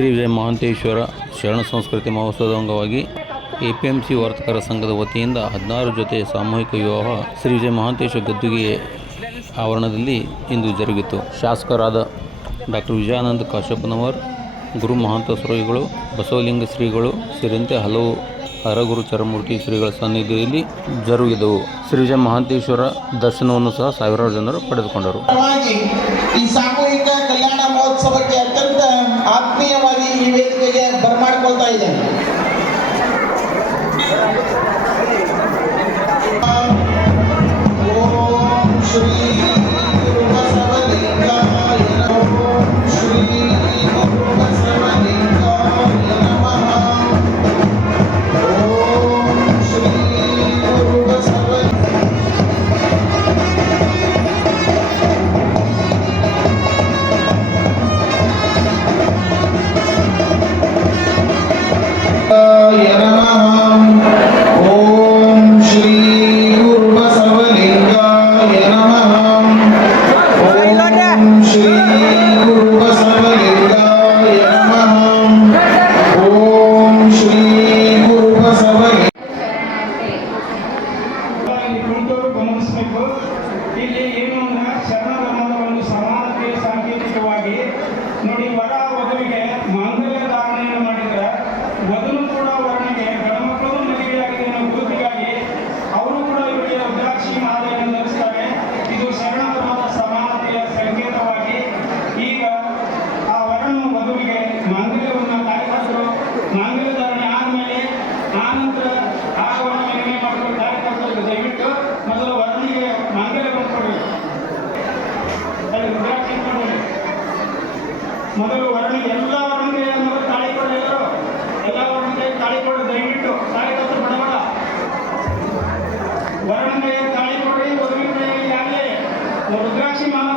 ಶ್ರೀ ವಿಜಯ ಮಹಾಂತೇಶ್ವರ ಶರಣ ಸಂಸ್ಕೃತಿ ಮಹೋತ್ಸವದ ಅಂಗವಾಗಿ APMC ವರ್ತಕರ ಸಂಘದ ವತಿಯಿಂದ 16 ಜೊತೆ ಸಾಮೂಹಿಕ ವಿವಾಹ ಶ್ರೀ ವಿಜಯ ಮಹಾಂತೇಶ್ವರ ಗದ್ದುಗೆ ಆವರಣದಲ್ಲಿ ಇಂದು ಜರುಗಿತು. ಶಾಸಕರಾದ ಡಾಕ್ಟರ್ ವಿಜಯಾನಂದ ಕಾಶ್ಯಪ್ಪನವರ್, ಗುರು ಮಹಾಂತ ಶ್ರೀಗಳು, ಬಸವಲಿಂಗ ಶ್ರೀಗಳು ಸೇರಿದಂತೆ ಹಲವು ಹರಗುರು ಚರಮೂರ್ತಿ ಶ್ರೀಗಳ ಸನ್ನಿಧಿಯಲ್ಲಿ ಜರುಗಿದವು. ಶ್ರೀ ವಿಜಯ ಮಹಾಂತೇಶ್ವರ ದರ್ಶನವನ್ನು ಸಹ ಸಾವಿರಾರು ಜನರು ಪಡೆದುಕೊಂಡರು. ಈ ಸಾಮೂಹಿಕ ಕಲ್ಯಾಣ ಮಹೋತ್ಸವಕ್ಕೆ ಅತ್ಯಂತ ಆತ್ಮೀಯವಾಗಿ ಈ ವೇದಿಕೆಗೆ ಬರಮಾಡಿಕೊಳ್ತಾ ಇದ್ದೇನೆ. ಓಂ ಶ್ರೀ ಗುರು ಬಸವಲಿಂಗಾಯ ನಮಃ. ಶ್ರೀ ಗುರು ಬಸವಲಿಂಗಾಯ ನಮಃ. ಓಂ ಶ್ರೀ ಗುರು ಬಸವಲಿಂಗಾಯ ನಮಃ. ಓಂ ಶ್ರೀ ಗುರು ಬಸವಲಿಂಗಾಯ ನಮಃ. ಓಂ ಶ್ರೀ ಗುರು ಬಸವಲಿಂಗಾಯ ನಮಃ. ಓಂ ಶ್ರೀ ಗುರು ಬಸವಲಿಂಗ. ಕುಂಟೂರು ಗಮನಿಸಬೇಕು. ಇಲ್ಲಿ ಏನು ಅಂದ್ರೆ ಶರಣ ಧರ್ಮದ ಒಂದು ಸಮಾನತೆಯ ಸಾಂಕೇತಿಕವಾಗಿ ನೋಡಿ, ವರ ವಧುವಿಗೆ ಮಾಂಗಲ್ಯ ಧಾರಣೆಯನ್ನು ಮಾಡಿದ್ರೆ ವಧುನು ಕೂಡ ವರನಿಗೆ ಗಂಡ್ಮಕ್ಕಳು ಮದುವೆಯಾಗಿದೆ ಅನ್ನೋ ಗುರುತಿಗಾಗಿ ಅವರು ಕೂಡ ಇವರಿಗೆ ರುದ್ರಾಕ್ಷಿ ಮಾಲೆಯನ್ನು ಧರಿಸ್ತಾರೆ. ಇದು ಶರಣ ಧರ್ಮದ ಸಮಾನತೆಯ ಸಂಕೇತವಾಗಿ ಈಗ ಆ ವರನು ವಧುವಿಗೆ ಮಾಂಗಲ್ಯವನ್ನು ಕಾರ್ಯಕರ್ತರು ಮಾಂಗಲ್ಯ ಧಾರಣೆ ಆದಮೇಲೆ ಆನಂತರ ಆ ವರನಿಗೆ ಏನೇ ಮಾಡಬೇಕು ಕಾರ್ಯಕರ್ತರು ದಯವಿಟ್ಟು ಮೊದಲು ವರನಿಗೆ ಮಾಂಗಲ್ಯ ಕೊಟ್ಕೊಡ್ಬೇಕು. ರುದ್ರಾಕ್ಷಿ ಕೊಡ್ಬೇಕು. ಮೊದಲು ವರನಿಗೆ ಎಲ್ಲ ವರನಿಗೆ ಮೊದಲು ತಾಳಿ ಕೊಡಲಿಲ್ಲ. ಎಲ್ಲ ವರನಿಗೆ ತಾಳಿ ಕೊಡು ದಯವಿಟ್ಟು ಕಾರ್ಯಕರ್ತರು ಬಡಬಡ ವರನಿಗೆ ತಾಳಿ ಕೊಡ್ರಿ. ವಧುವಿನ ಕೈಯಲ್ಲಿ ಆಗಲೇ ರುದ್ರಾಕ್ಷಿ ಮಾಲೆ